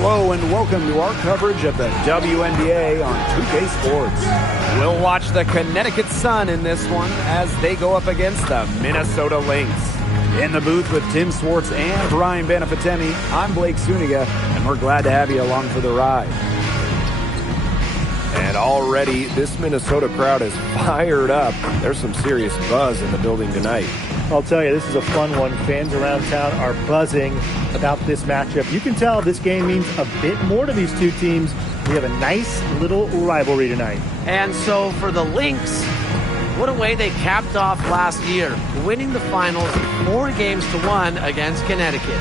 Hello and welcome to our coverage of the WNBA on 2K Sports. We'll watch the Connecticut Sun in this one as they go up against the Minnesota Lynx. In the booth with Tim Swartz and Brian Benefatemi, I'm Blake Suniga, and we're glad to have you along for the ride. And already this Minnesota crowd is fired up. There's some serious buzz in the building tonight. I'll tell you, this is a fun one. Fans around town are buzzing about this matchup. You can tell this game means a bit more to these two teams. We have a nice little rivalry tonight. And so for the Lynx, what a way they capped off last year, winning the finals 4-1 against Connecticut.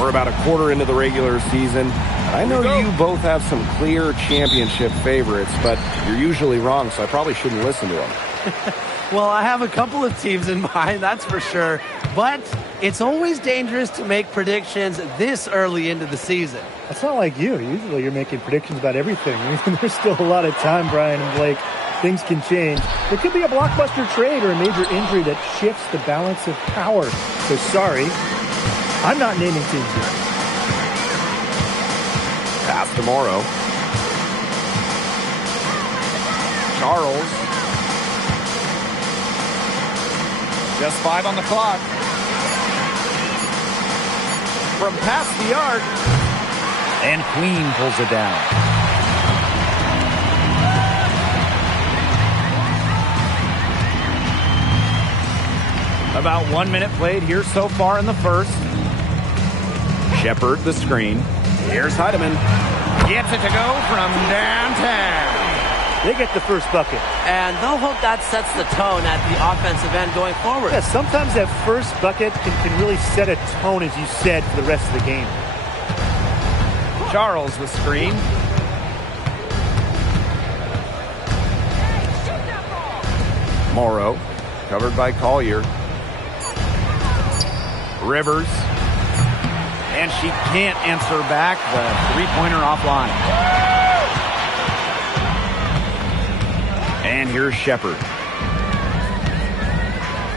We're about a quarter into the regular season. I know you both have some clear championship favorites, but you're usually wrong, so I probably shouldn't listen to them. Well, I have a couple of teams in mind, that's for sure. But it's always dangerous to make predictions this early into the season. That's not like you. Usually you're making predictions about everything. There's still a lot of time, Brian and Blake. Things can change. There could be a blockbuster trade or a major injury that shifts the balance of power. So sorry, I'm not naming teams here. Pass to Morrow. Charles. Just 5 on the clock. From past the arc. And Queen pulls it down. About 1 minute played here so far in the first. Shepard the screen. Here's Heidemann. Gets it to go from downtown. They get the first bucket. And they'll hope that sets the tone at the offensive end going forward. Yeah, sometimes that first bucket can really set a tone, as you said, for the rest of the game. Charles the screen. Morrow, covered by Collier. Rivers. And she can't answer back the three-pointer offline. And here's Shepard.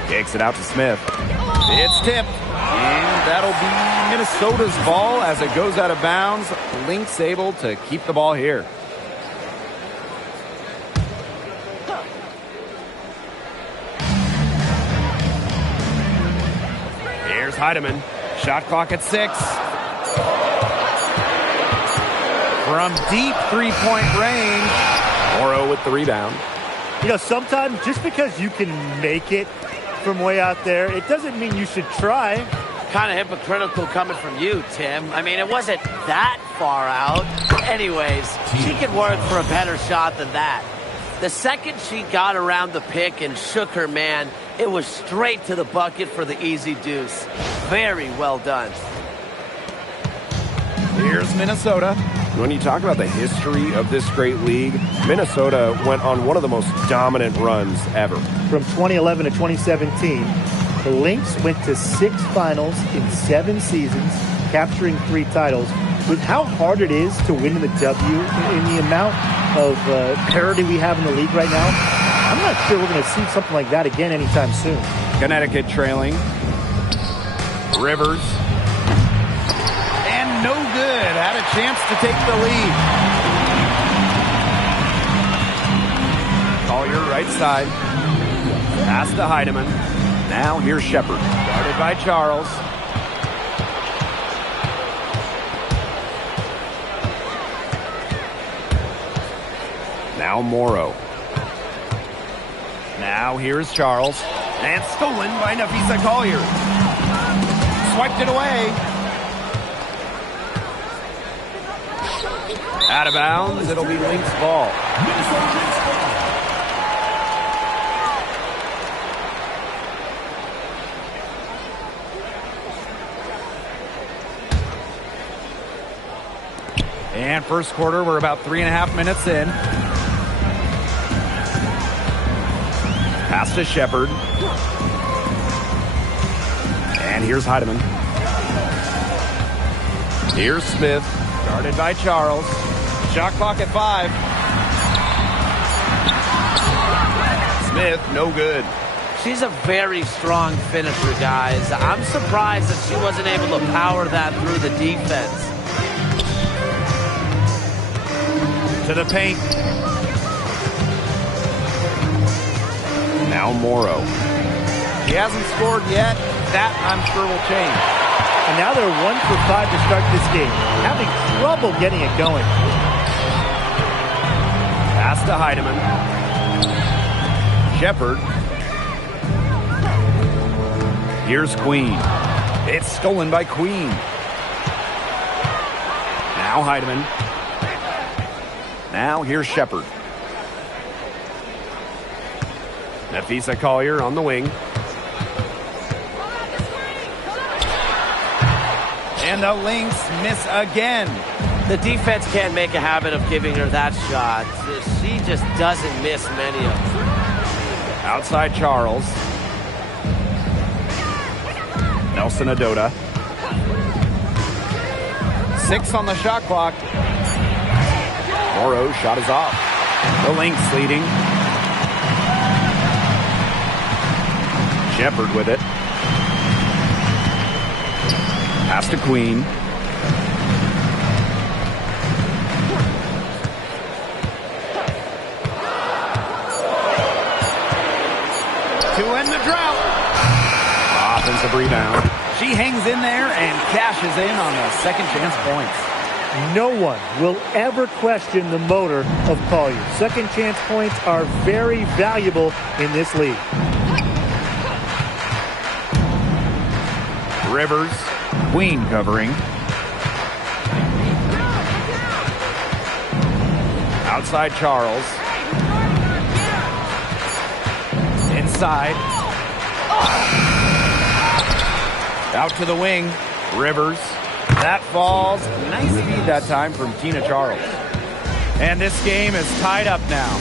Kicks it out to Smith. It's tipped. And that'll be Minnesota's ball as it goes out of bounds. Lynx able to keep the ball here. Here's Heidemann. Shot clock at 6. From deep three-point range. Morrow with the rebound. You know, sometimes just because you can make it from way out there, it doesn't mean you should try. Kind of hypocritical coming from you, Tim. I mean, it wasn't that far out. Anyways, she could work for a better shot than that. The second she got around the pick and shook her man, it was straight to the bucket for the easy deuce. Very well done. Here's Minnesota. When you talk about the history of this great league, Minnesota went on one of the most dominant runs ever. From 2011 to 2017, the Lynx went to 6 finals in 7 seasons, capturing 3 titles. With how hard it is to win in the W, in the amount of parity we have in the league right now, I'm not sure we're going to see something like that again anytime soon. Connecticut trailing. Rivers. And no good. Had a chance to take the lead. Collier right side. Pass to Heidemann. Now here's Shepard. Guarded by Charles. Now Morrow. Now here's Charles. And stolen by Napisa Collier. Swiped it away. Out of bounds. It'll be Lynx ball. And first quarter, we're about 3.5 minutes in. Pass to Shepard. And here's Heidemann. Here's Smith, guarded by Charles. Shot clock at 5. Smith, no good. She's a very strong finisher, guys. I'm surprised that she wasn't able to power that through the defense. To the paint. Now Morrow. He hasn't scored yet. That, I'm sure, will change. And now they're 1 for 5 to start this game. Having trouble getting it going. Pass to Heidemann. Shepard. Here's Queen. It's stolen by Queen. Now Heidemann. Now here's Shepard. Nafisa Collier on the wing. And the Lynx miss again. The defense can't make a habit of giving her that shot. She just doesn't miss many of them. Outside Charles. Nelson Adota. 6 on the shot clock. Morrow's shot is off. The Lynx leading. Shepard with it. Pass to Queen. To end the drought. Offensive rebound. She hangs in there and cashes in on the second chance points. No one will ever question the motor of Collier. Second chance points are very valuable in this league. Rivers. Queen covering. Outside Charles. Inside. Out to the wing. Rivers. That falls. Nice feed that time from Tina Charles. And this game is tied up now.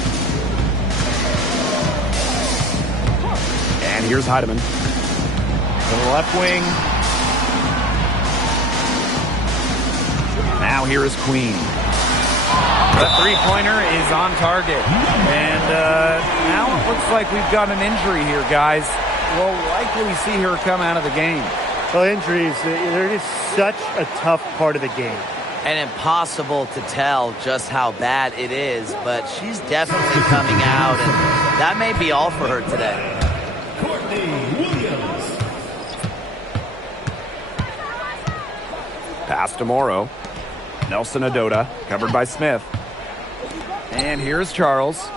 And here's Heidemann. To the left wing. Now here is Queen. The three-pointer is on target. And now it looks like we've got an injury here, guys. We'll likely see her come out of the game. Well, injuries, they're just such a tough part of the game. And impossible to tell just how bad it is, but she's definitely coming out, and that may be all for her today. Pass to Morrow. Nelson Adota, covered by Smith. And here's Charles.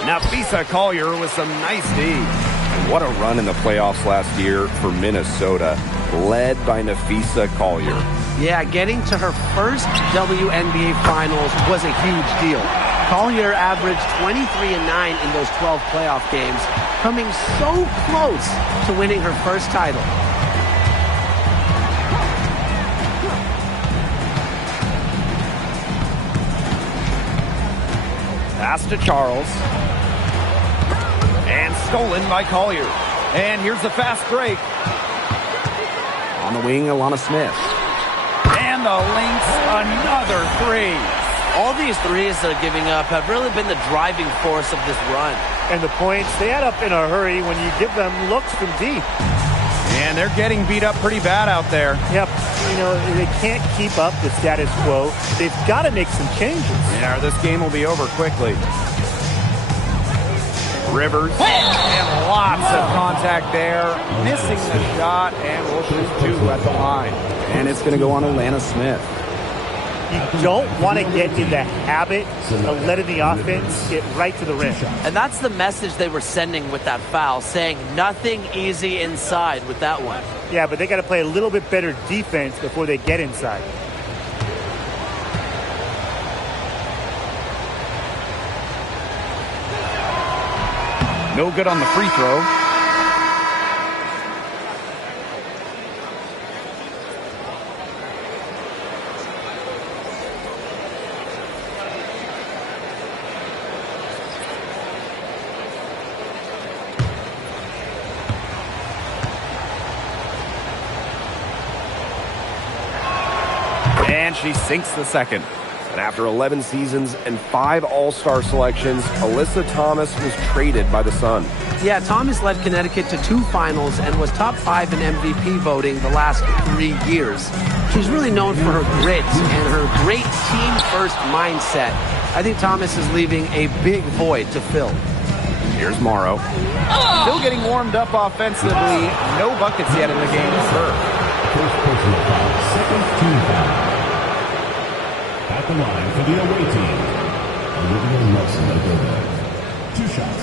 Nafisa Collier with some nice D. And what a run in the playoffs last year for Minnesota, led by Nafisa Collier. Yeah, getting to her first WNBA Finals was a huge deal. Collier averaged 23-9 in those 12 playoff games, coming so close to winning her first title. Pass to Charles. And stolen by Collier. And here's the fast break. On the wing, Alana Smith. And the Lynx, another three. All these threes they're giving up have really been the driving force of this run. And the points, they add up in a hurry when you give them looks from deep. And they're getting beat up pretty bad out there. Yep, you know, they can't keep up the status quo. They've got to make some changes. Yeah, this game will be over quickly. Rivers, and lots of contact there. Missing the shot, and we'll shoot 2 at the line. And it's going to go on Alana Smith. You don't want to get in the habit of letting the offense get right to the rim. And that's the message they were sending with that foul, saying nothing easy inside with that one. Yeah, but they got to play a little bit better defense before they get inside. No good on the free throw. And she sinks the second. And after 11 seasons and 5 All-Star selections, Alyssa Thomas was traded by the Sun. Yeah, Thomas led Connecticut to 2 finals and was top 5 in MVP voting the last 3 years. She's really known for her grit and her great team-first mindset. I think Thomas is leaving a big void to fill. Here's Morrow. Still getting warmed up offensively. No buckets yet in the game for her. First personal foul, second team foul. At the line for the away team, Olivia Nelson-Agoda. 2 shots.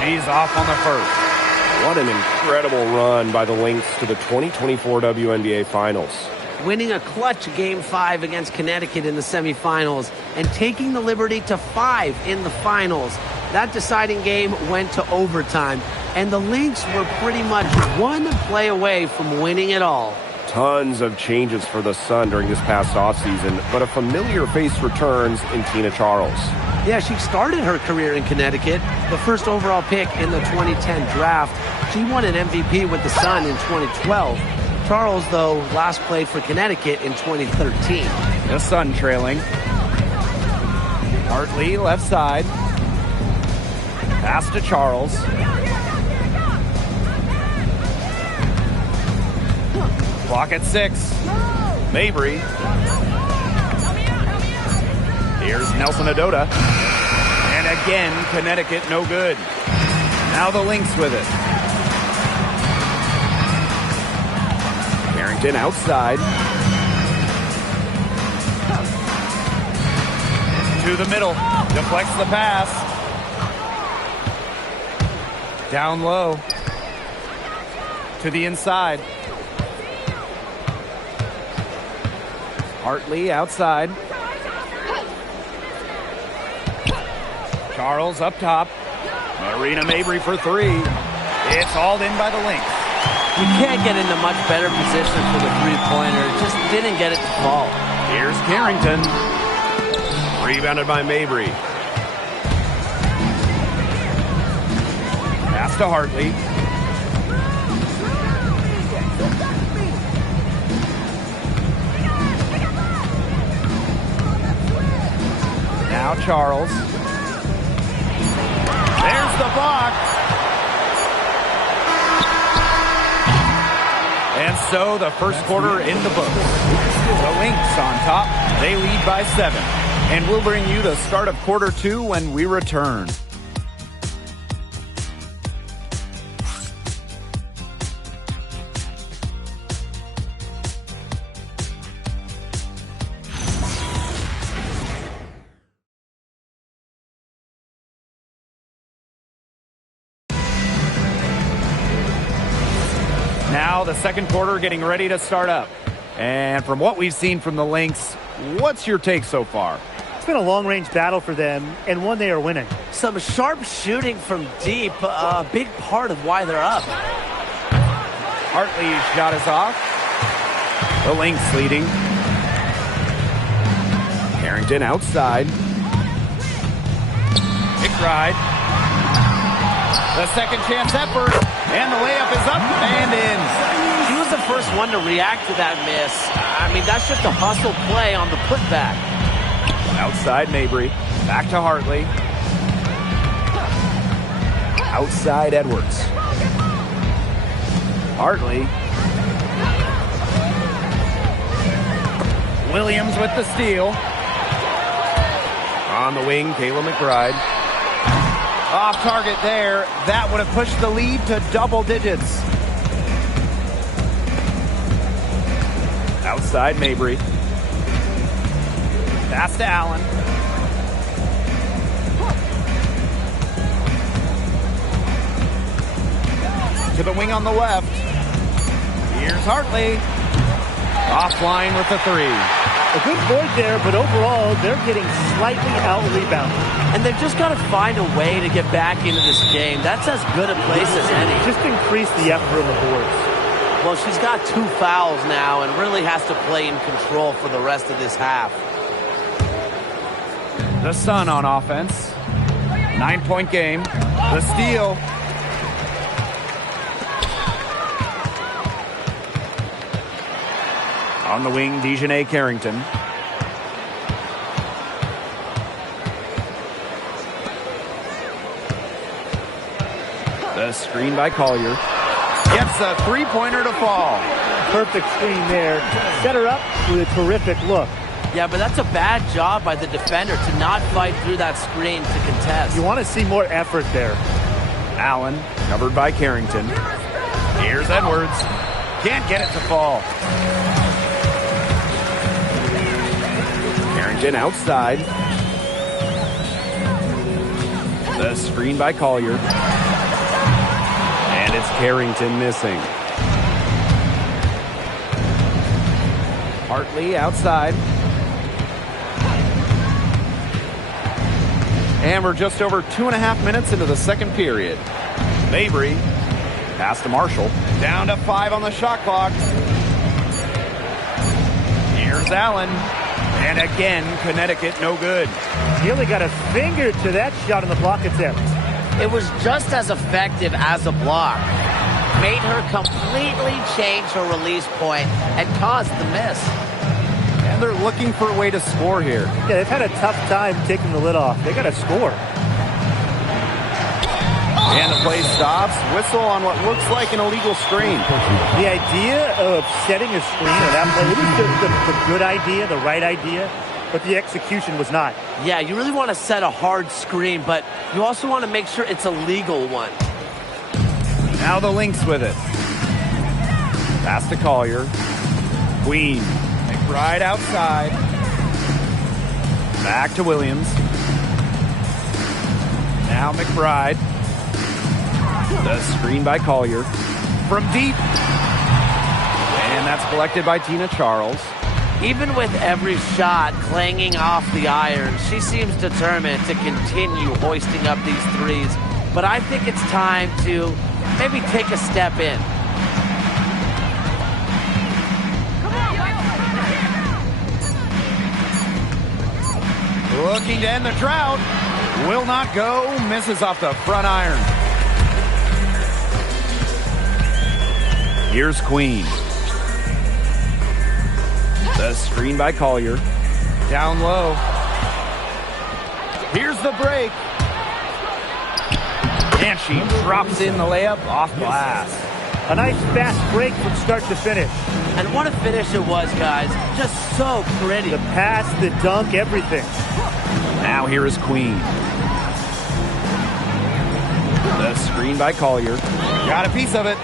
She's off on the first. What an incredible run by the Lynx to the 2024 WNBA Finals. Winning a clutch Game 5 against Connecticut in the semifinals and taking the liberty to 5 in the finals. That deciding game went to overtime, and the Lynx were pretty much 1 play away from winning it all. Tons of changes for the Sun during this past offseason, but a familiar face returns in Tina Charles. Yeah, she started her career in Connecticut, the first overall pick in the 2010 draft. She won an MVP with the Sun in 2012. Charles, though, last played for Connecticut in 2013. The Sun trailing. Hartley, left side. Pass to Charles. Clock at 6. Mabry. Here's Nelson-Agoda. And again, Connecticut no good. Now the Lynx with it. Carrington outside. To the middle. Deflects the pass. Down low. To the inside. Hartley outside. Charles up top. Marina Mabry for 3. It's hauled in by the Lynx. You can't get into much better position for the three-pointer. Just didn't get it to fall. Here's Carrington. Rebounded by Mabry. Pass to Hartley. Now Charles. There's the block. And so the first quarter in the books. The Lynx on top. They lead by 7. And we'll bring you the start of quarter 2 when we return. Now the second quarter getting ready to start up. And from what we've seen from the Lynx, what's your take so far? It's been a long-range battle for them, and one they are winning. Some sharp shooting from deep, a big part of why they're up. Hartley's shot is off. The Lynx leading. Carrington outside. McBride. The second chance effort. And the layup is up and in. She was the first one to react to that miss. I mean, that's just a hustle play on the putback. Outside Mabry. Back to Hartley. Outside Edwards. Hartley. Williams with the steal. On the wing, Kayla McBride. Off target there. That would have pushed the lead to double digits. Outside Mabry. Pass to Allen. To the wing on the left. Here's Hartley. Offline with the 3. A good void there, but overall, they're getting slightly out-rebounded. And they've just got to find a way to get back into this game. That's as good a place as any. Just increase the effort on the boards. Well, she's got 2 fouls now and really has to play in control for the rest of this half. The Sun on offense. 9-point game. The steal. On the wing, Dejanay Carrington. The screen by Collier. Gets a three-pointer to fall. Perfect screen there. Set her up with a terrific look. Yeah, but that's a bad job by the defender to not fight through that screen to contest. You want to see more effort there. Allen, covered by Carrington. Here's Edwards. Can't get it to fall. Carrington outside. The screen by Collier. And it's Carrington missing. Hartley outside. And we're just over 2.5 minutes into the second period. Mabry, pass to Marshall. Down to 5 on the shot clock. Here's Allen. And again, Connecticut no good. He only got a finger to that shot on the block attempt. It was just as effective as a block. Made her completely change her release point and caused the miss. And they're looking for a way to score here. Yeah, they've had a tough time taking the lid off. They got to score. And the play stops. Whistle on what looks like an illegal screen. The idea of setting a screen or that play, it was the good idea, the right idea, but the execution was not. Yeah, you really want to set a hard screen, but you also want to make sure it's a legal one. Now the Lynx with it. Pass to Collier. Queen. McBride outside. Back to Williams. Now McBride. The screen by Collier. From deep. And that's collected by Tina Charles. Even with every shot clanging off the iron, she seems determined to continue hoisting up these threes. But I think it's time to maybe take a step in. Looking to end the drought. Will not go. Misses off the front iron. Here's Queen. The screen by Collier. Down low. Here's the break. And she drops in the layup off glass. A nice fast break from start to finish. And what a finish it was, guys. Just so pretty. The pass, the dunk, everything. Now here is Queen. The screen by Collier. Got a piece of it.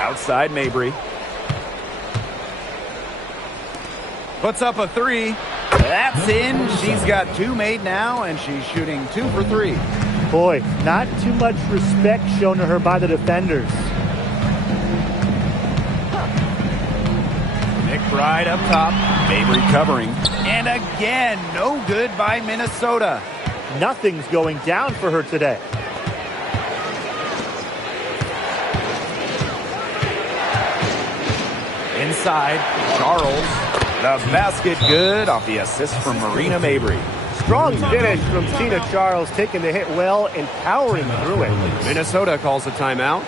Outside Mabry. Puts up a three. That's in. She's got 2 made now, and she's shooting 2 for 3. Boy, not too much respect shown to her by the defenders. McBride up top. Mabry covering. And again, no good by Minnesota. Nothing's going down for her today. Inside, Charles. The basket good off the assist from Marina Mabry. Strong finish from Tina Charles, taking the hit well and powering through it. Minnesota calls a timeout.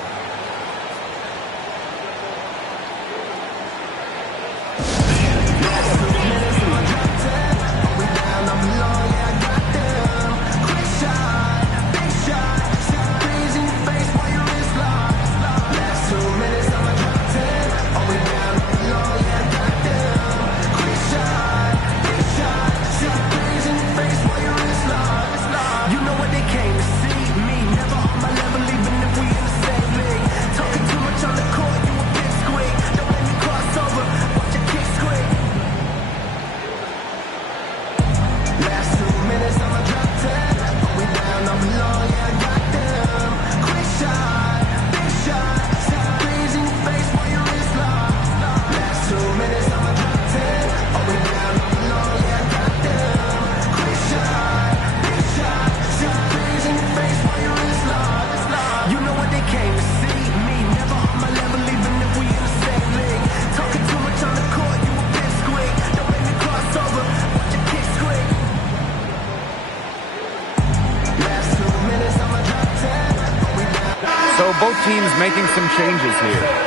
both teams making some changes here.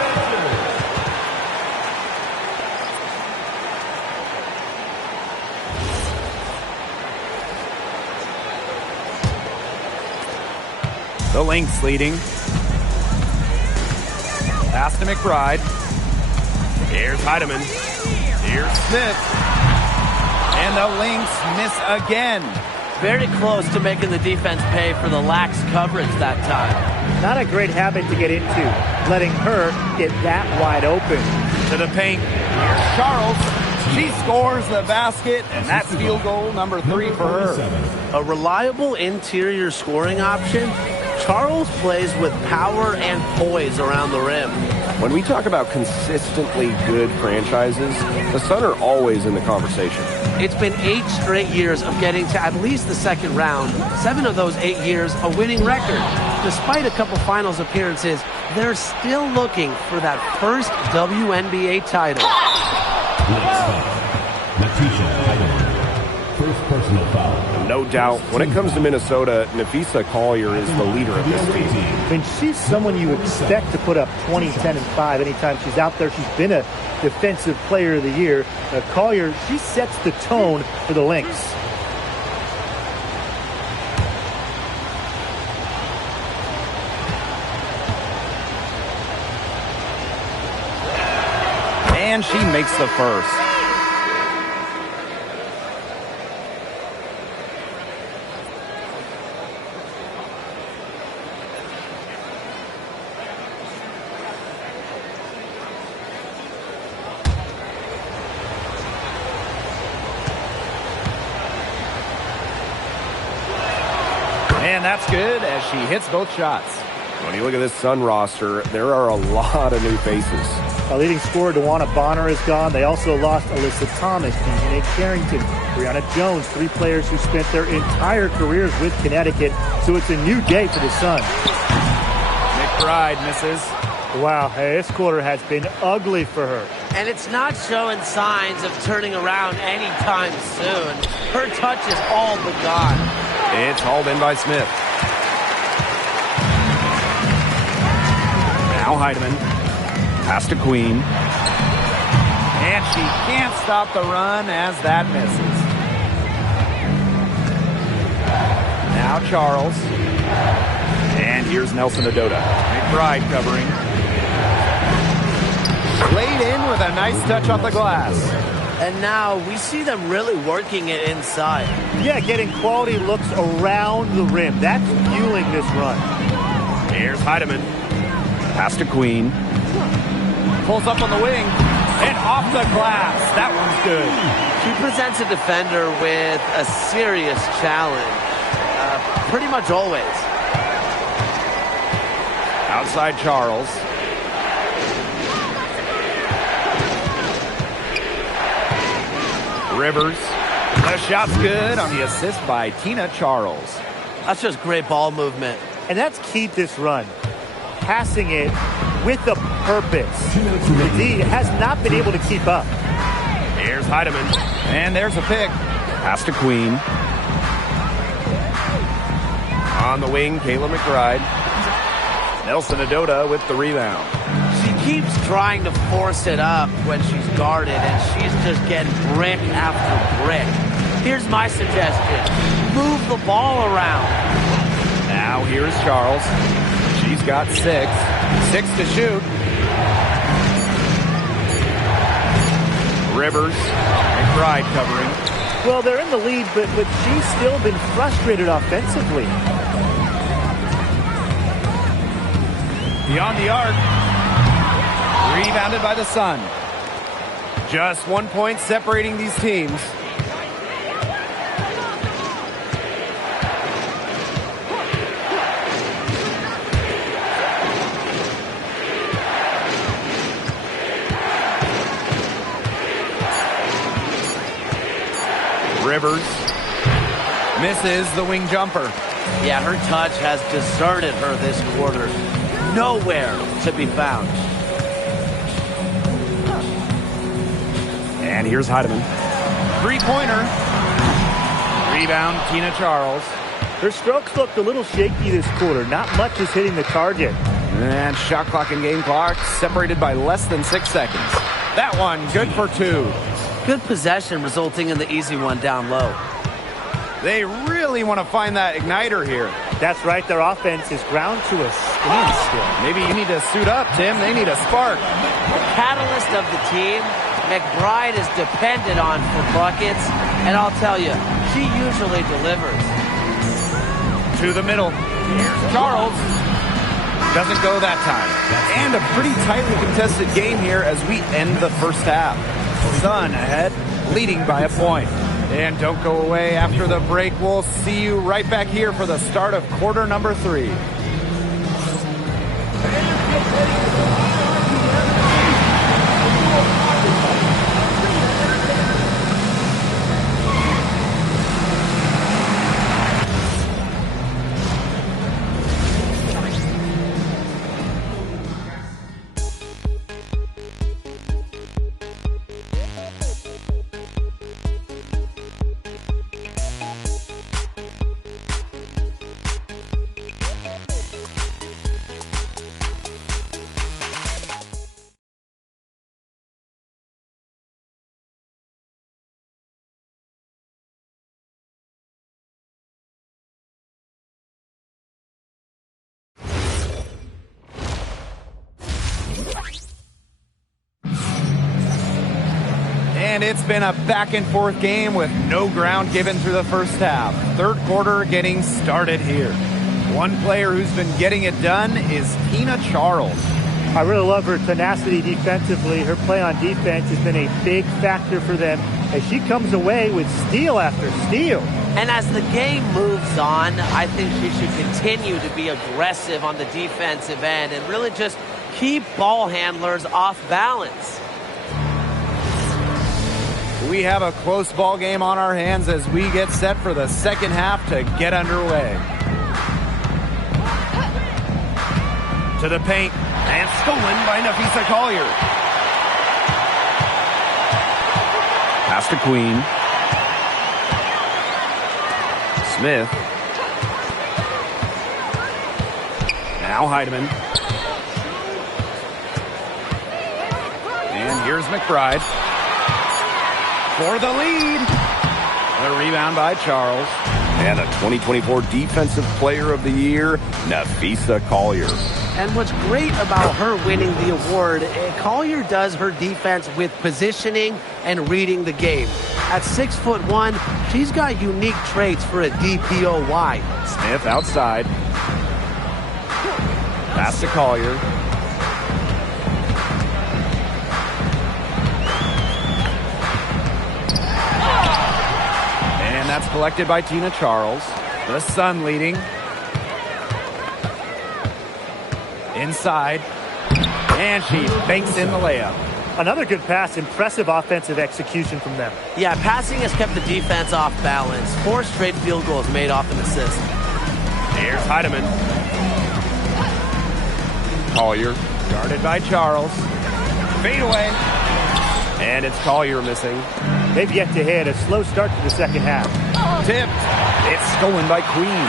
The Lynx leading. Pass to McBride. Here's Heidemann. Here's Smith. And the Lynx miss again. Very close to making the defense pay for the lax coverage that time. Not a great habit to get into, letting her get that wide open. To the paint. Here's Charles. She scores the basket, and that's field goal number 3 for her. A reliable interior scoring option. Charles plays with power and poise around the rim. When we talk about consistently good franchises, the Sun are always in the conversation. It's been 8 straight years of getting to at least the second round. 7 of those 8 years, a winning record. Despite a couple finals appearances, they're still looking for that first WNBA title. First personal foul. No doubt, when it comes to Minnesota, Nafisa Collier is the leader of this team. I mean, she's someone you expect to put up 20, 10, and 5 anytime she's out there. She's been a defensive player of the year. Collier, she sets the tone for the Lynx. And she makes the first. And that's good as she hits both shots. When you look at this Sun roster, there are a lot of new faces. Our leading scorer, DeWanna Bonner, is gone. They also lost Alyssa Thomas, Janae Carrington, Brianna Jones, 3 players who spent their entire careers with Connecticut. So it's a new day for the Sun. McBride misses. Wow, hey, this quarter has been ugly for her. And it's not showing signs of turning around anytime soon. Her touch is all but gone. It's hauled in by Smith. Now Heidemann. Pass to Queen. And she can't stop the run as that misses. Now Charles. And here's Nelson Adota. McBride covering. Laid in with a nice touch off the glass. And now we see them really working it inside. Yeah, getting quality looks around the rim. That's fueling this run. Here's Heidemann. Pass to Queen. Pulls up on the wing. And off the glass. That one's good. She presents a defender with a serious challenge. Pretty much always. Outside Charles. Rivers. The shot's good on the assist by Tina Charles. That's just great ball movement. And that's key to this run. Passing it with a purpose. The D has not been able to keep up. Here's Heidemann. And there's a pick. Pass to Queen. On the wing, Kayla McBride. Nelson Adota with the rebound. She keeps trying to force it up when she's guarded, and she's just getting brick after brick. Here's my suggestion. Move the ball around. Now here's Charles. She's got 6. 6 to shoot. Rivers. McBride covering. Well, they're in the lead, but she's still been frustrated offensively. Beyond the arc. Rebounded by the Sun. Just 1 point separating these teams. Rivers misses the wing jumper. Yeah, her touch has deserted her this quarter. Nowhere to be found. And here's Heidemann. 3-pointer. Rebound, Tina Charles. Her strokes looked a little shaky this quarter. Not much is hitting the target. And shot clock and game clock separated by less than 6 seconds. That one, good for 2. Good possession resulting in the easy one down low. They really want to find that igniter here. That's right. Their offense is ground to a standstill. Maybe you need to suit up, Tim. They need a spark. Catalyst of the team, McBride is depended on for buckets, and I'll tell you, she usually delivers. To the middle. Here's Charles. Doesn't go that time. And a pretty tightly contested game here as we end the first half. Sun ahead, leading by a point. And don't go away after the break. We'll see you right back here for the start of quarter number 3. And it's been a back and forth game with no ground given through the first half. Third quarter getting started here. One player who's been getting it done is Tina Charles. I really love her tenacity defensively. Her play on defense has been a big factor for them as she comes away with steal after steal. And as the game moves on, I think she should continue to be aggressive on the defensive end and really just keep ball handlers off balance. We have a close ball game on our hands as we get set for the second half to get underway. To the paint, and stolen by Nafisa Collier. Pass to Queen. Smith. Now Heidemann. And here's McBride. For the lead. The rebound by Charles. And a 2024 Defensive Player of the Year, Nafisa Collier. And what's great about her winning the award, Collier does her defense with positioning and reading the game. At 6'1", she's got unique traits for a DPOY. Smith outside. Pass to Collier. And that's collected by Tina Charles. The Sun leading. Inside. And she banks in the layup. Another good pass. Impressive offensive execution from them. Yeah, passing has kept the defense off balance. 4 straight field goals made off an assist. Here's Heidemann. Collier. Guarded by Charles. Fade away. And it's Collier missing. They've yet to hit a slow start to the second half. Tipped. It's stolen by Queen.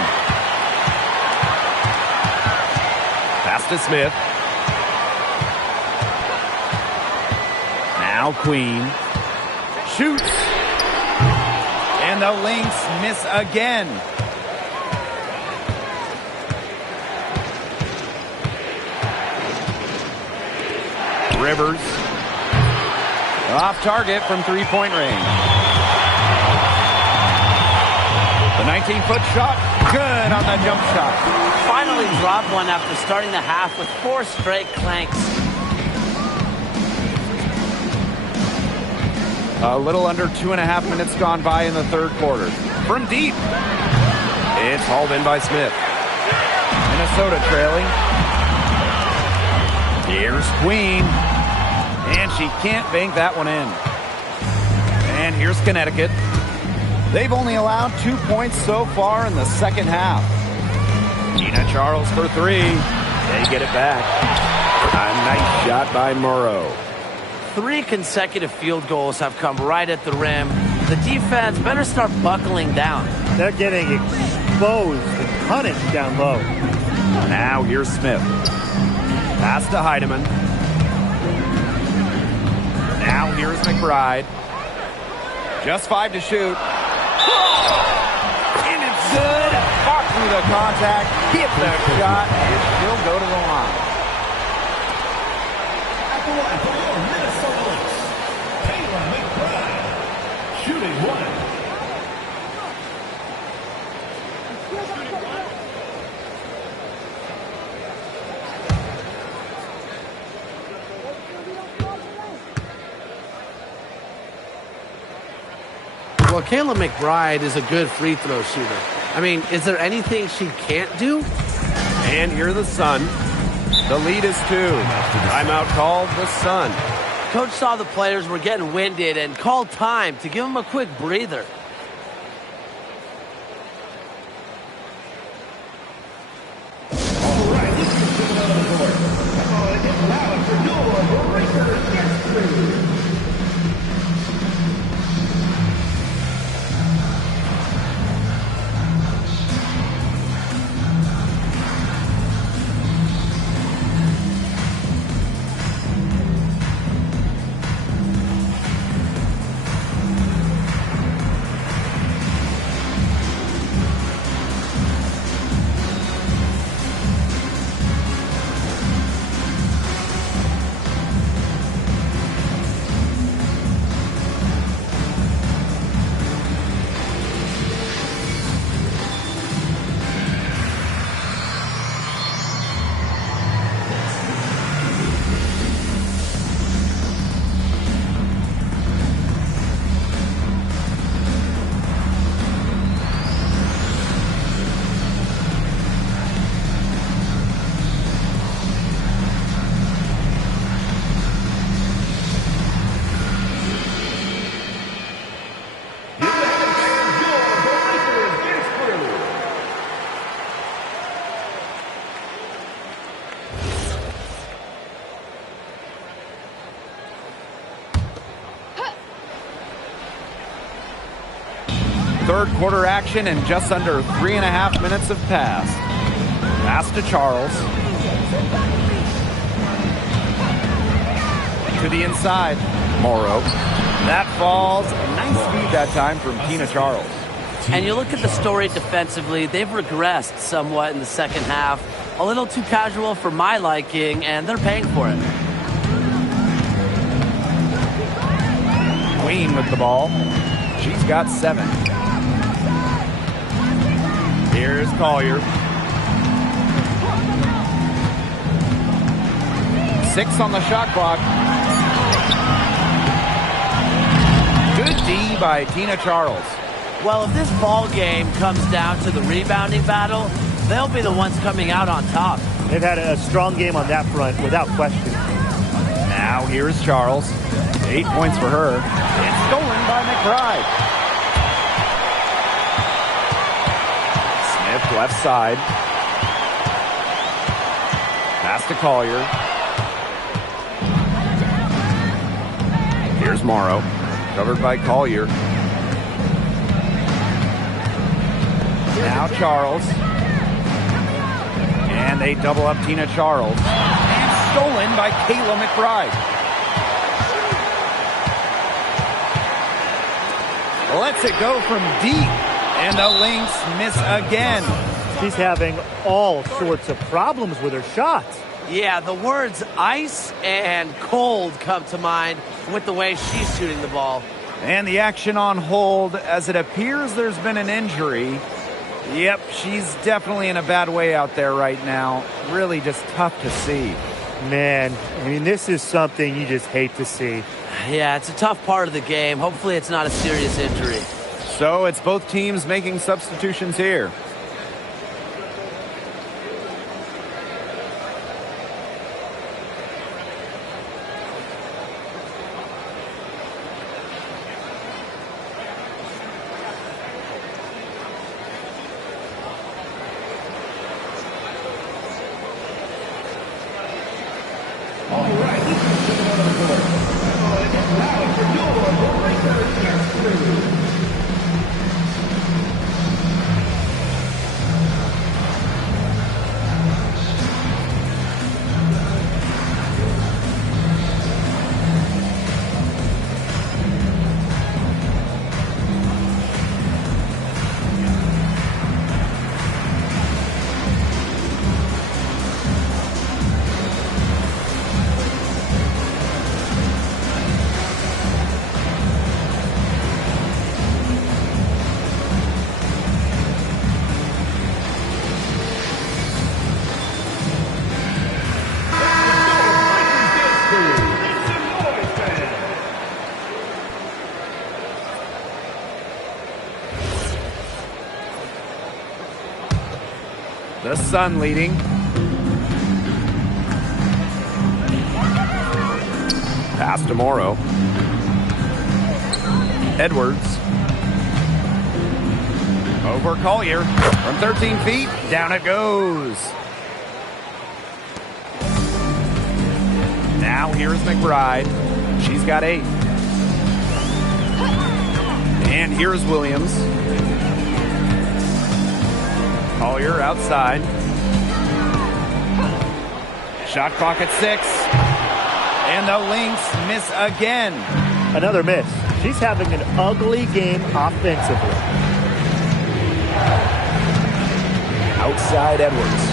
Pass to Smith. Now Queen. Shoots. And the Lynx miss again. Rivers. Off target from three-point range. The 19-foot shot, good on the jump shot. Finally dropped one after starting the half with 4 straight clanks. A little under 2.5 minutes gone by in the third quarter. From deep. It's hauled in by Smith. Minnesota trailing. Here's Queen. And she can't bank that one in. And here's Connecticut. They've only allowed 2 points so far in the second half. Tina Charles for 3. They get it back. A nice shot by Morrow. 3 consecutive field goals have come right at the rim. The defense better start buckling down. They're getting exposed and punished down low. Now here's Smith. Pass to Heidemann. Now here's McBride. Just 5 to shoot. And it's good. Fought through the contact. Hit the shot. And she'll go to the line. At the line for your Minnesota Lynx, Kayla McBride, shooting 1. Well, Kayla McBride is a good free throw shooter. I mean, is there anything she can't do? And here the Sun. The lead is 2. Timeout called the Sun. Coach saw the players were getting winded and called time to give them a quick breather. All right, this is another court. Come on, get loud for your Breakers guest crew. Third quarter action and just under 3.5 minutes have passed. Pass to Charles. To the inside. Morrow. That falls. Nice speed that time from Tina Charles. And you look at the story defensively, they've regressed somewhat in the second half. A little too casual for my liking, and they're paying for it. Queen with the ball. She's got 7. Here's Collier. 6 on the shot clock. Good D by Tina Charles. Well, if this ball game comes down to the rebounding battle, they'll be the ones coming out on top. They've had a strong game on that front, without question. Now here's Charles. 8 points for her. It's stolen by McBride. Smith left side. Pass to Collier. Here's Morrow. Covered by Collier. Now Charles. And they double up Tina Charles. And stolen by Kayla McBride. Lets it go from deep. And the Lynx miss again. She's having all sorts of problems with her shots. Yeah, the words ice and cold come to mind with the way she's shooting the ball. And the action on hold as it appears there's been an injury. Yep, she's definitely in a bad way out there right now. Really just tough to see. Man, I mean, this is something you just hate to see. Yeah, it's a tough part of the game. Hopefully it's not a serious injury. So it's both teams making substitutions here. All right, this is another court. Come on, get loud for your Breakers guest crew. The Sun leading. Pass to Morrow. Edwards. Over Collier. From 13 feet, down it goes. Now here's McBride. She's got 8. And here's Williams. Collier outside. Shot clock at 6. And the Lynx miss again. Another miss. She's having an ugly game offensively. Outside Edwards.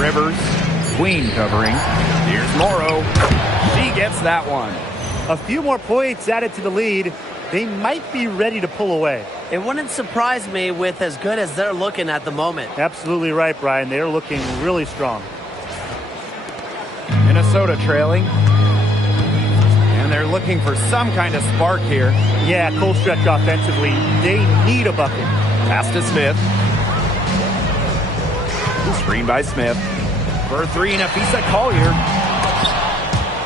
Rivers. Queen covering. Here's Morrow. She gets that one. A few more points added to the lead. They might be ready to pull away. It wouldn't surprise me with as good as they're looking at the moment. Absolutely right, Brian. They're looking really strong. Minnesota trailing. And they're looking for some kind of spark here. Yeah, cold stretch offensively. They need a bucket. Pass to Smith. Screen by Smith. For 3, Nafisa Collier.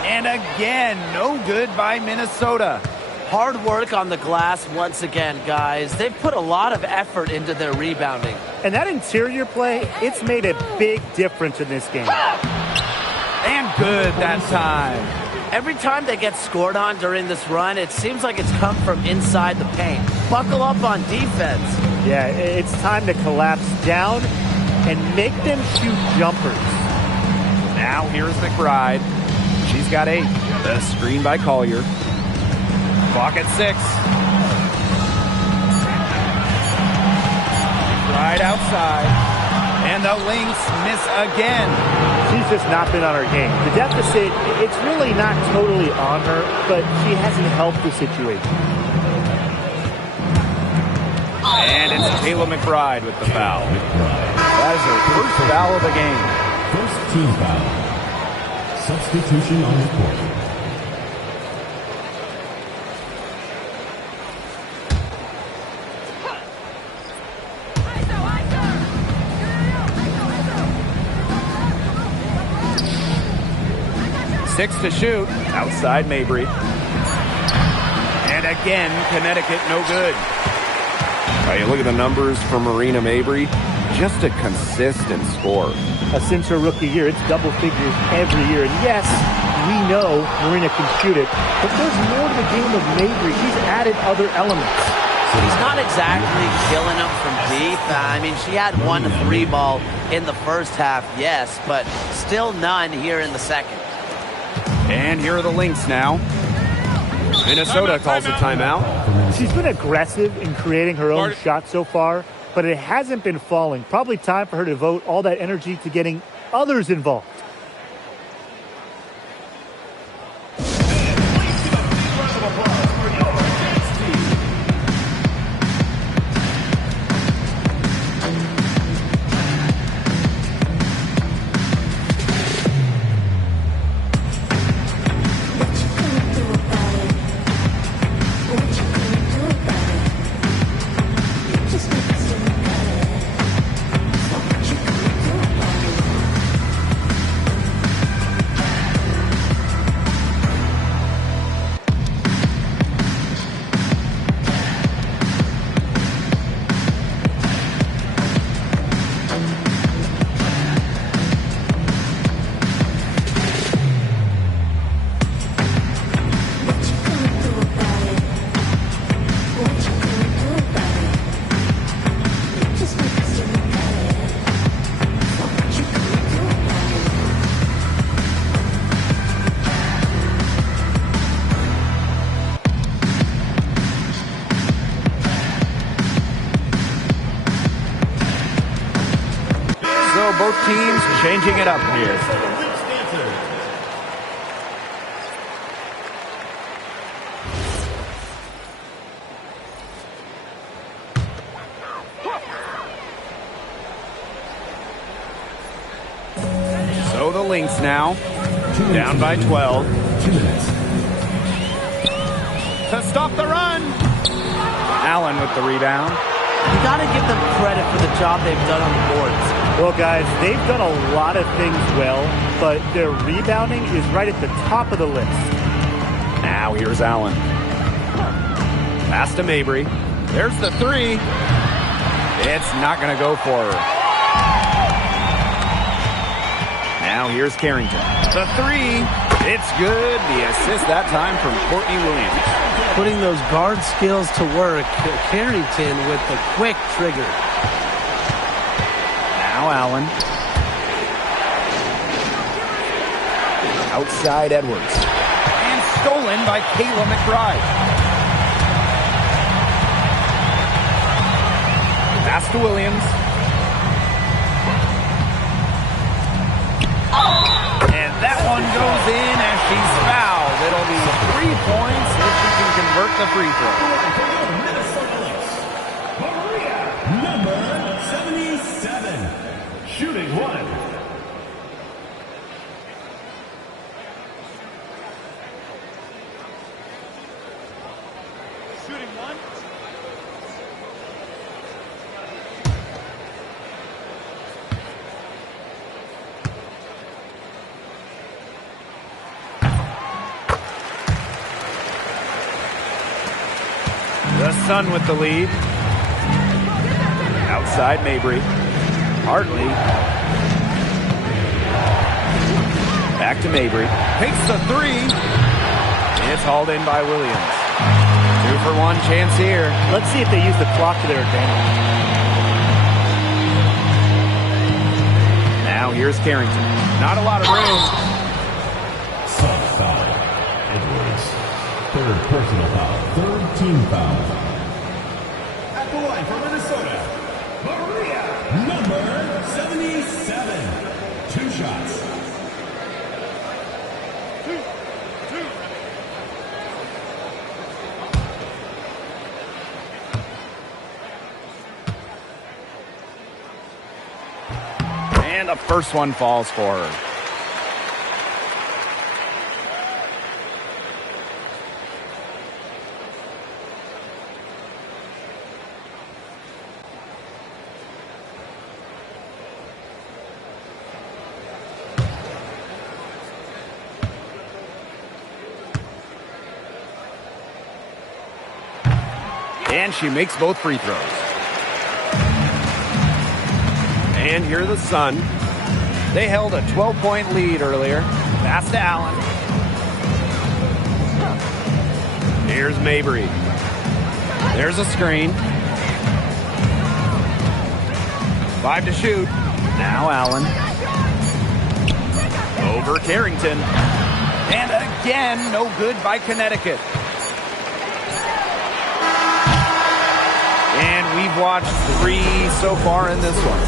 And again, no good by Minnesota. Hard work on the glass once again, guys. They've put a lot of effort into their rebounding. And that interior play, it's made a big difference in this game. And good that time. Every time they get scored on during this run, it seems like it's come from inside the paint. Buckle up on defense. Yeah, it's time to collapse down and make them shoot jumpers. Now here's McBride. She's got 8. The screen by Collier. Clock at 6. Right outside. And the Lynx miss again. She's just not been on her game. The deficit, it's really not totally on her, but she hasn't helped the situation. And it's Taylor McBride with the foul. That is her first foul of the game. First team foul. Substitution on the court. Six to shoot. Outside Mabry. And again, Connecticut no good. You look at the numbers for Marina Mabry. Just a consistent score. Since her rookie year, it's double figures every year. And yes, we know Marina can shoot it, but there's more to the game of Mabry. She's added other elements. She's not exactly killing them from deep. I mean, she had 1 3 ball in the first half, yes, but still none here in the second. And here are the Lynx now. Minnesota calls a timeout. She's been aggressive in creating her own shot so far, but it hasn't been falling. Probably time for her to devote all that energy to getting others involved. Both teams changing it up here. So the Lynx now, down by 12. 2 minutes. To stop the run. Allen with the rebound. You got to give them credit for the job they've done on the boards. Well, guys, they've done a lot of things well, but their rebounding is right at the top of the list. Now here's Allen. Pass to Mabry. There's the three. It's not going to go for her. Now here's Carrington. The three. It's good. The assist that time from Courtney Williams. Putting those guard skills to work. Carrington with the quick trigger. Now Allen. Outside Edwards. And stolen by Kayla McBride. Pass to Williams. And that one goes in as she's fouled. It'll be 3 points if she can convert the free throw. Number 77, shooting one. Shooting one. The Sun with the lead. Outside Mabry. Hartley. Back to Mabry. Takes the three. It's hauled in by Williams. 2-for-1 chance here. Let's see if they use the clock to their advantage. Now here's Carrington. Not a lot of room. Sun foul. Edwards. Third personal foul. Third team foul. At the line for Minnesota, Maria. Number 77. 2 shots. And the first one falls for her. And she makes both free throws. And here are the Sun. They held a 12-point lead earlier. Pass to Allen. Here's Mabry. There's a screen. 5 to shoot. Now Allen. Over Carrington. And again, no good by Connecticut. And we've watched 3 so far in this one.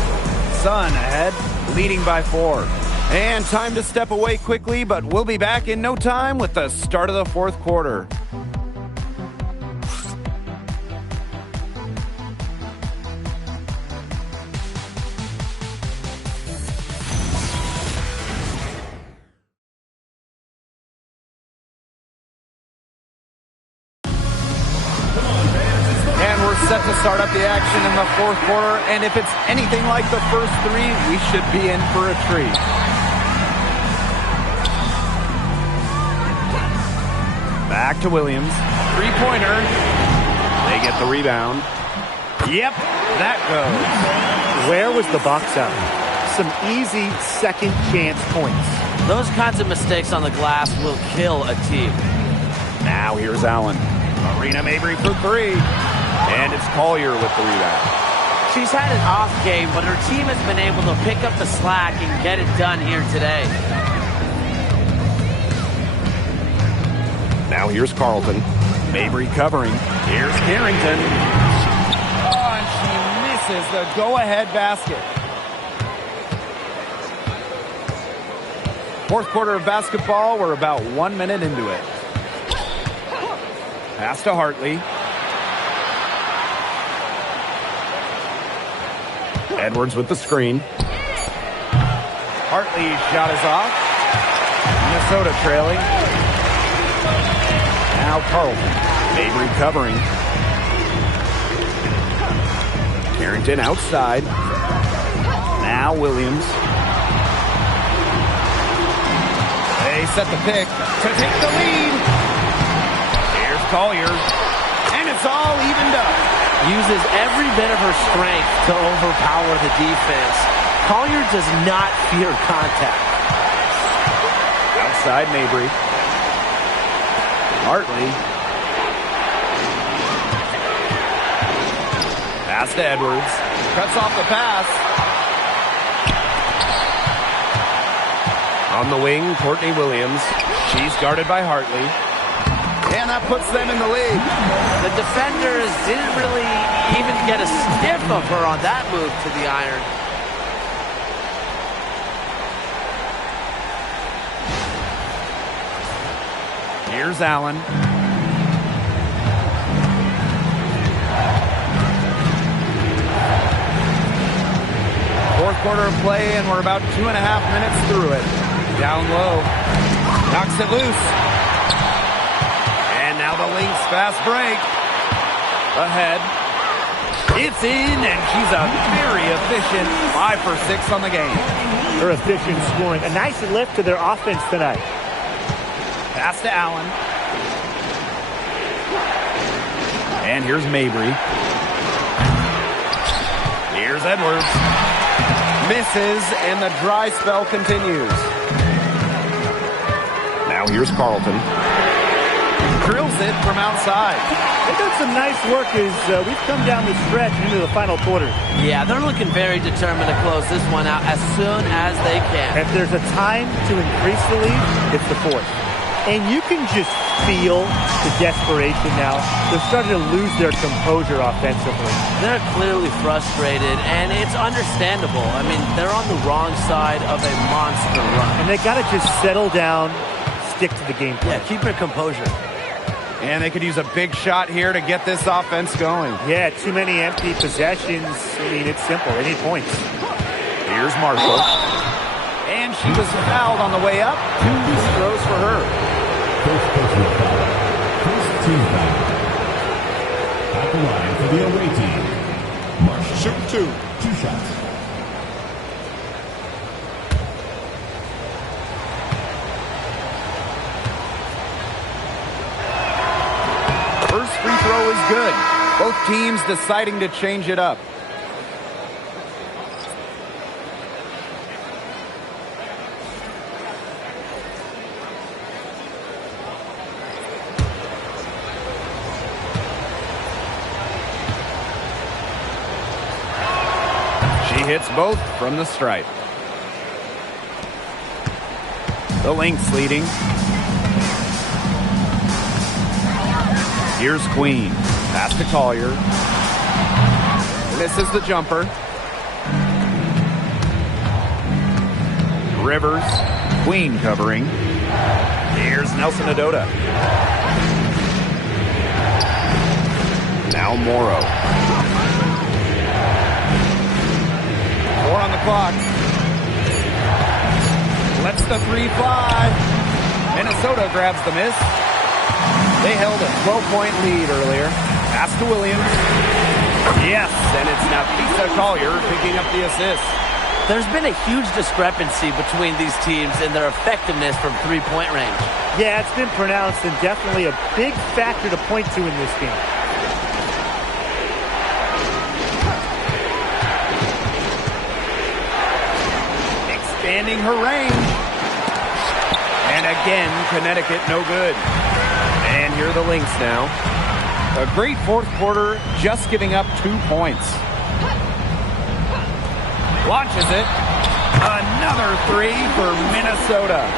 Sun ahead, leading by 4. And time to step away quickly, but we'll be back in no time with the start of the fourth quarter. Set to start up the action in the fourth quarter, and if it's anything like the first 3, we should be in for a treat. Back to Williams. 3-pointer. They get the rebound. Yep, that goes. Where was the box out? Some easy second chance points. Those kinds of mistakes on the glass will kill a team. Now here's Allen. Marina Mabry for 3. And it's Collier with the rebound. She's had an off game, but her team has been able to pick up the slack and get it done here today. Now here's Carlton. Mabry covering. Here's Carrington. Oh, and she misses the go-ahead basket. Fourth quarter of basketball. We're about 1 minute into it. Pass to Hartley. Edwards with the screen. Hartley's shot is off. Minnesota trailing. Now Now Carlton. Mabry covering. Carrington outside. Now Williams. They set the pick to take the lead. Here's Collier. And it's all evened up. Uses every bit of her strength to overpower the defense. Collier does not fear contact. Outside Mabry. Hartley. Pass to Edwards. Cuts off the pass. On the wing, Courtney Williams. She's guarded by Hartley. And that puts them in the lead. The defenders didn't really even get a sniff of her on that move to the iron. Here's Allen. Fourth quarter of play, and we're about 2.5 minutes through it. Down low. Knocks it loose. And now the Lynx fast break. Ahead. It's in, and she's a very efficient 5 for 6 on the game. Her efficient scoring. A nice lift to their offense tonight. Pass to Allen. And here's Mabry. Here's Edwards. Misses, and the dry spell continues. Now here's Carlton. Drills it from outside. They've done some nice work as we've come down the stretch into the final quarter. Yeah, they're looking very determined to close this one out as soon as they can. If there's a time to increase the lead, it's the fourth. And you can just feel the desperation now. They're starting to lose their composure offensively. They're clearly frustrated, and it's understandable. I mean, they're on the wrong side of a monster run. And they got to just settle down, stick to the game plan. Yeah, keep your composure. And they could use a big shot here to get this offense going. Yeah, too many empty possessions. I mean, it's simple. They need points. Here's Marshall. And she was fouled on the way up. 2 free throws for her. First personal foul. First team foul. At the line for the away team. Marshall. Shoot 2 shots. First free throw is good. Both teams deciding to change it up. She hits both from the stripe. The Lynx leading. Here's Queen. Pass to Collier. Misses the jumper. Rivers. Queen covering. Here's Nelson Adota. Now Morrow. 4 on the clock. Lets the 3 fly. Minnesota grabs the miss. They held a 12-point lead earlier. Pass to Williams. Yes, and it's Nafisa Collier picking up the assist. There's been a huge discrepancy between these teams in their effectiveness from three-point range. Yeah, it's been pronounced and definitely a big factor to point to in this game. Expanding her range. And again, Connecticut no good. And here are the Lynx now. A great fourth quarter, just giving up 2 points. Launches it. Another 3 for Minnesota.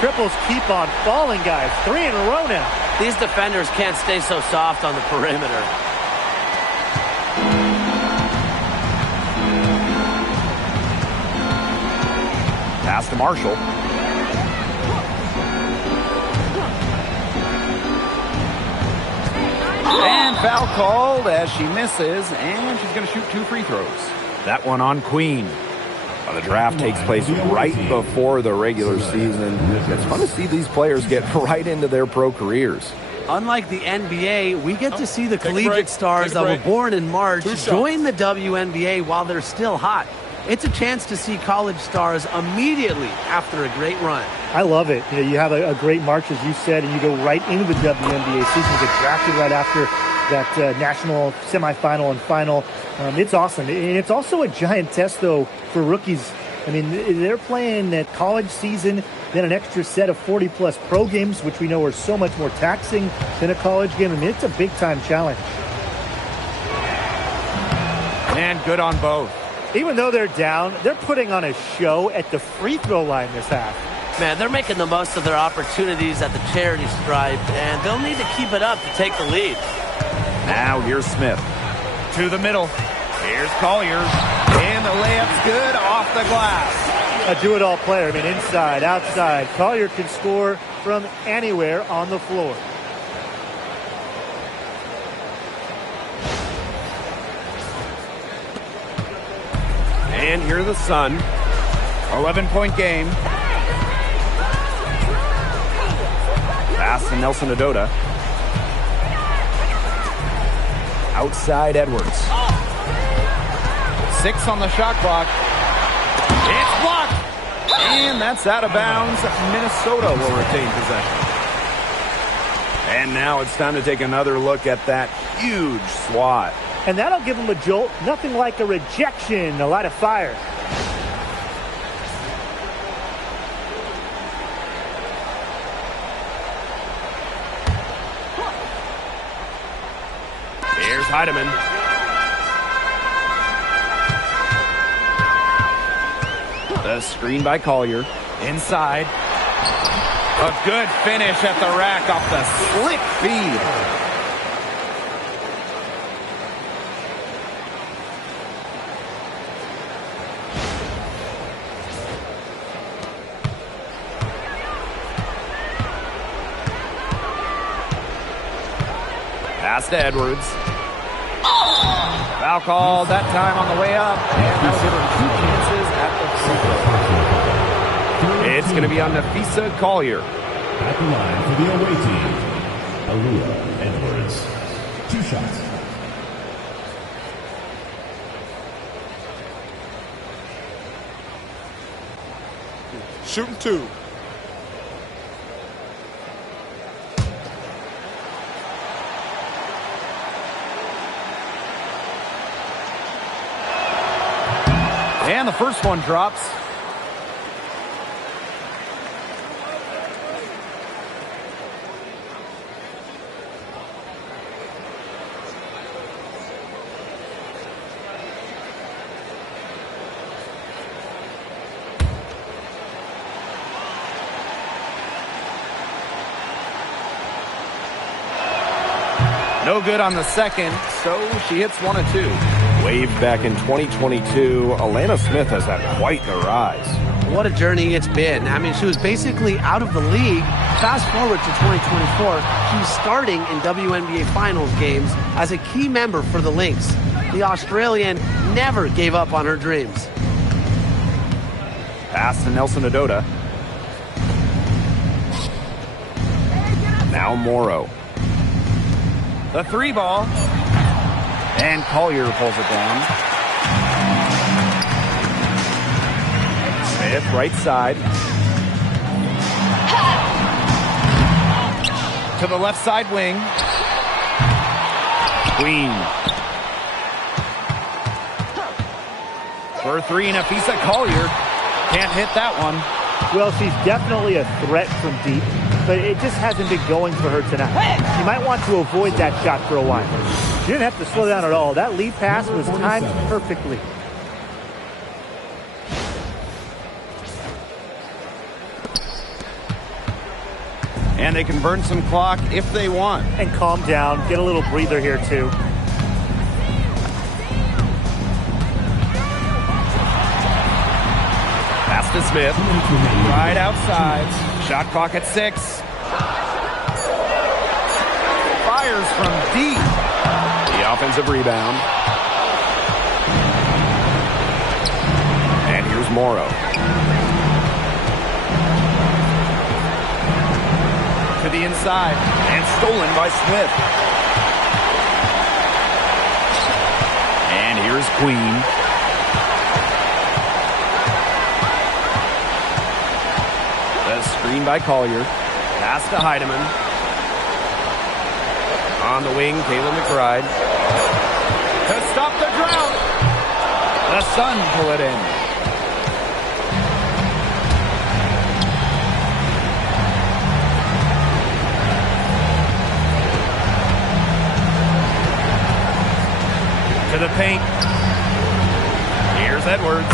Triples keep on falling, guys. 3 in a row now. These defenders can't stay so soft on the perimeter. Pass to Marshall. And foul called as she misses, and she's going to shoot 2 free throws. That one on Queen. Well, the draft takes place right before the regular season. It's fun to see these players get right into their pro careers. Unlike the NBA, we get to see the collegiate stars that were born in March join the WNBA while they're still hot. It's a chance to see college stars immediately after a great run. I love it. You have a great March, as you said, and you go right into the WNBA season. You get drafted right after that national semifinal and final. It's awesome. And it's also a giant test, though, for rookies. I mean, they're playing that college season, then an extra set of 40-plus pro games, which we know are so much more taxing than a college game. I mean, it's a big-time challenge. And good on both. Even though they're down, they're putting on a show at the free throw line this half. Man, they're making the most of their opportunities at the charity stripe, and they'll need to keep it up to take the lead. Now here's Smith. To the middle. Here's Collier. And the layup's good off the glass. A do-it-all player. I mean, inside, outside. Collier can score from anywhere on the floor. And here are the Sun. 11-point game. Pass to Nelson Adota. Outside Edwards. 6 on the shot clock. It's blocked. And that's out of bounds. Minnesota will retain possession. And now it's time to take another look at that huge swat. And that'll give them a jolt. Nothing like a rejection. A lot of fire. Here's Heidemann. The screen by Collier. Inside. A good finish at the rack off the slick feed. Pass to Edwards. Foul called that time on the way up. And that'll give her 2 chances at the free throw. It's going to be on Nafisa Collier. At the line for the away team, Alua Edwards. 2 shots. Shooting 2. And the first one drops. No good on the second, so she hits 1 of 2. Waved back in 2022, Alana Smith has had quite the rise. What a journey it's been. I mean, she was basically out of the league. Fast forward to 2024, she's starting in WNBA Finals games as a key member for the Lynx. The Australian never gave up on her dreams. Pass to Nelson Adota. Now Morrow. The 3 ball. And Collier pulls it down. Smith, right side. To the left side wing. Queen. For 3, Nafisa Collier. Can't hit that one. Well, she's definitely a threat from deep, but it just hasn't been going for her tonight. She might want to avoid that shot for a while. She didn't have to slow down at all. That lead pass was timed perfectly. And they can burn some clock if they want. And calm down. Get a little breather here, too. Pass to Smith. Right outside. Shot clock at 6. Fires from deep. The offensive rebound. And here's Morrow. To to the inside. And stolen by Smith. And here's Queen. The screen by Collier. Pass to Heidemann. On the wing, Kayla McBride. To stop the drought. The Sun pull it in. To the paint. Here's Edwards.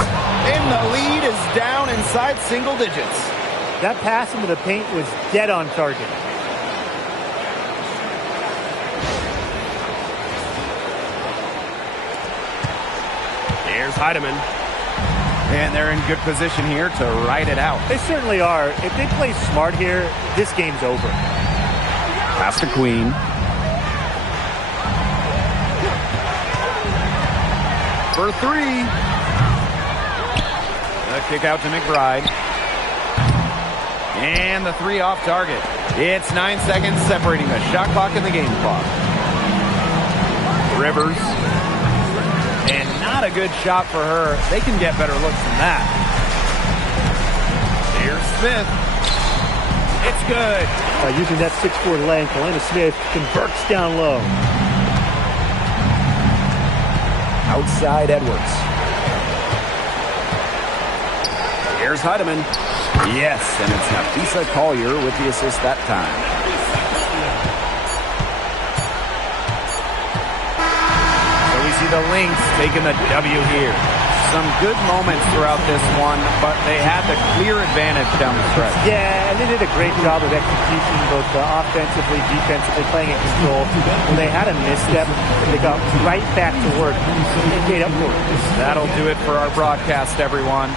And the lead is down inside single digits. That pass into the paint was dead on target. Here's Heidemann. And they're in good position here to ride it out. They certainly are. If they play smart here, this game's over. Pass to Queen. For three. The kick out to McBride. And the three off target. It's 9 seconds separating the shot clock and the game clock. Rivers. And not a good shot for her. They can get better looks than that. Here's Smith. It's good. By using that 6'4" length, Elena Smith converts down low. Outside Edwards. Here's Heidemann. Yes, and it's Nafisa Collier with the assist that time. So we see the Lynx taking the W here. Some good moments throughout this one, but they had the clear advantage down the stretch. Yeah, and they did a great job of execution, both offensively, defensively, playing in control. When they had a misstep, they got right back to work and made up for it. That'll do it for our broadcast, everyone.